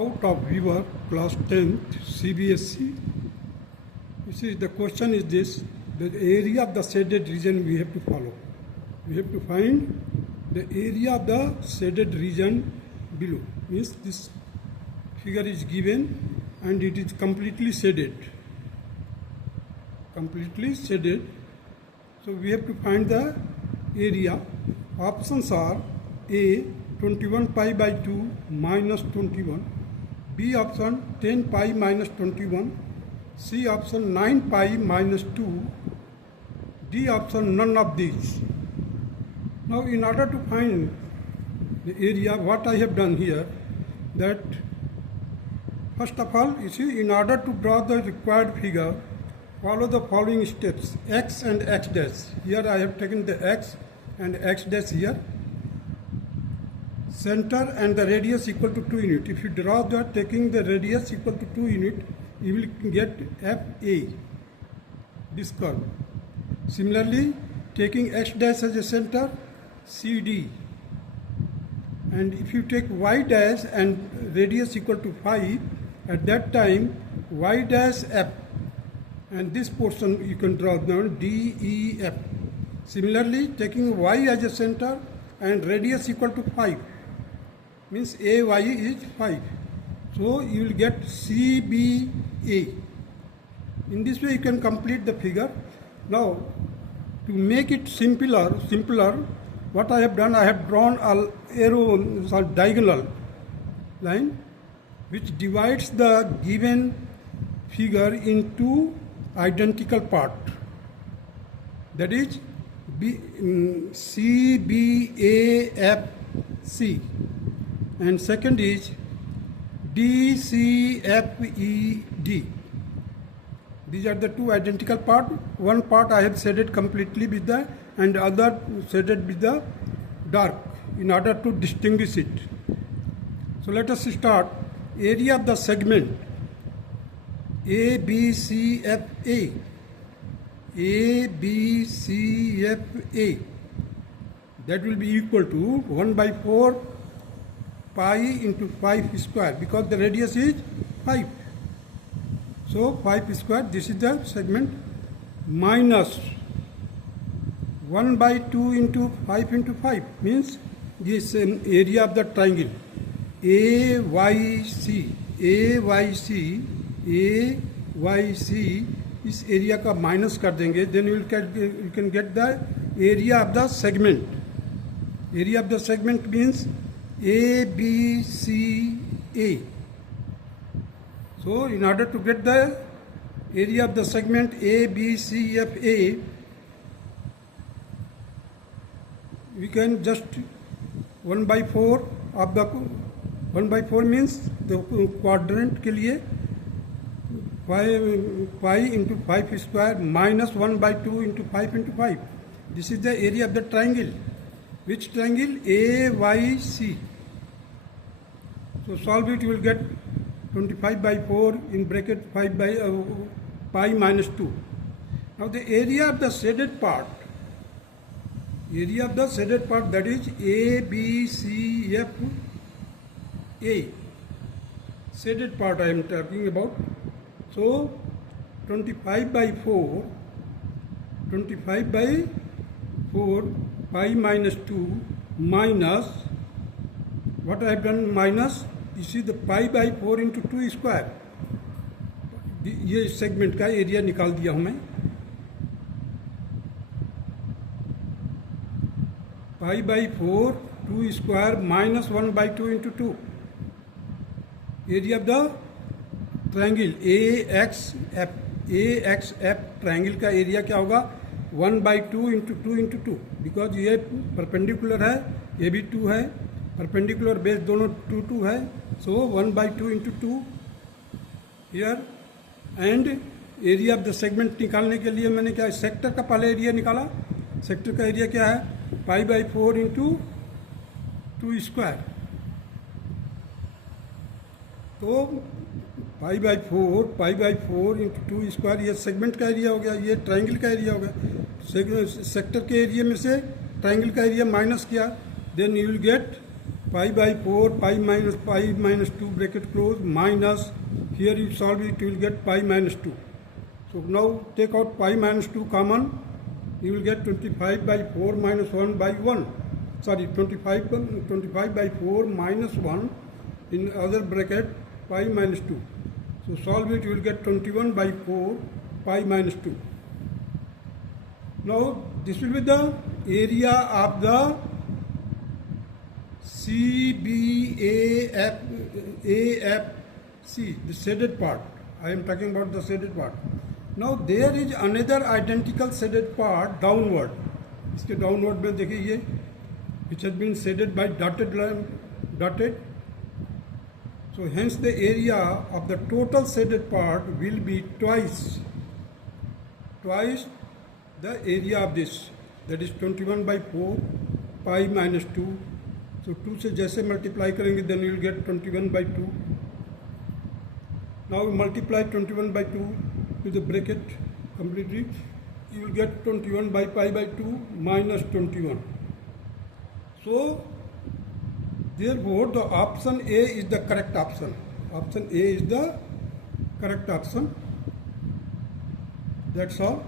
Out of Weaver, class 10th, CBSE. You see, the question is this: the area of the shaded region we have to follow. We have to find the area of the shaded region below. Means this figure is given and it is completely shaded. Completely shaded. So we have to find the area. Options are A 21 pi by 2 minus 21, B option 10 pi minus 21, C option 9 pi minus 2, D option none of these. Now in order to find the area, what I have done here, that first of all, you see, in order to draw the required figure, follow the following steps: x and x dash. Here I have taken the x and x dash here. Center and the radius equal to 2 unit. If you draw the taking the radius equal to 2 unit, you will get FA, this curve. Similarly, taking x dash as a center, CD. And if you take y dash and radius equal to 5, at that time y dash F, and this portion you can draw down DEF. Similarly, taking y as a center and radius equal to 5, means AY is 5. So you will get CBA. In this way you can complete the figure. Now to make it simpler, what I have done, I have drawn an arrow, diagonal line which divides the given figure into identical part. That is CBAFC. And second is DCFED. These are the two identical parts. One part I have shaded completely with the, and other shaded with the dark in order to distinguish it. So let us start. Area of the segment ABCFA. ABCFA. That will be equal to 1 by 4 pi into 5 square, because the radius is 5. So 5 square, this is the segment, minus 1 by 2 into 5 into 5, means this area of the triangle AYC. इस area का minus कर देंगे, then you can get the area of the segment. Area of the segment means ABCA. So in order to get the area of the segment ABCFA, we can just 1 by 4 of the 1 by 4 means the quadrant के लिए pi into 5 square minus 1 by 2 into 5 into 5. This is the area of the triangle. Which triangle? AYC. So solve it, you will get 25 by 4 in bracket 5 by pi minus 2. Now the area of the shaded part, that is ABCFA. Shaded part I am talking about. So 25 by 4 pi minus 2 minus, what I have done, minus, you see the pi by 4 into 2 square. ये segment का area निकाल दिया हूँ मैं. pi by 4 2 square minus 1 by 2 into 2. Area of the triangle AXF triangle का area क्या होगा? 1 by 2 into 2 into 2, because ये परपेंडिकुलर है, ये भी 2 है, परपेंडिकुलर बेस दोनों 2 है. सो 1 by 2 into 2 here. And area of the segment निकालने के लिए मैंने क्या, सेक्टर का पहले एरिया निकाला. सेक्टर का एरिया क्या है? pi by 4 into 2 square. तो pi by 4 into 2 स्क्वायर, ये सेगमेंट का एरिया हो गया, ये ट्रायंगल का एरिया हो गया. सेक्टर के एरिया में से ट्रायंगल का एरिया माइनस किया, then you will get pi by 4, pi minus 2 bracket close, minus, here you solve it, you will get pi minus 2. So now take out pi minus 2 common, you will get 25 by 4 minus 1 by 1. Sorry, 25 by 4 minus 1 in other bracket pi minus 2. So solve it, you will get 21 by 4 pi minus 2. Now this will be the area of the CBAFC, the shaded part. I am talking about the shaded part. Now there is another identical shaded part downward. इसके downward में देखिए ये, which has been shaded by dotted line, dotted. So hence the area of the total shaded part will be twice the area of this, that is 21 by 4 pi minus 2. So 2 से जैसे multiply करेंगे then you will get 21 by 2. Now multiply 21 by 2 with the bracket completely, you will get 21 by pi by 2 minus 21. So therefore the option A is the correct option. Option A is the correct option. That's all.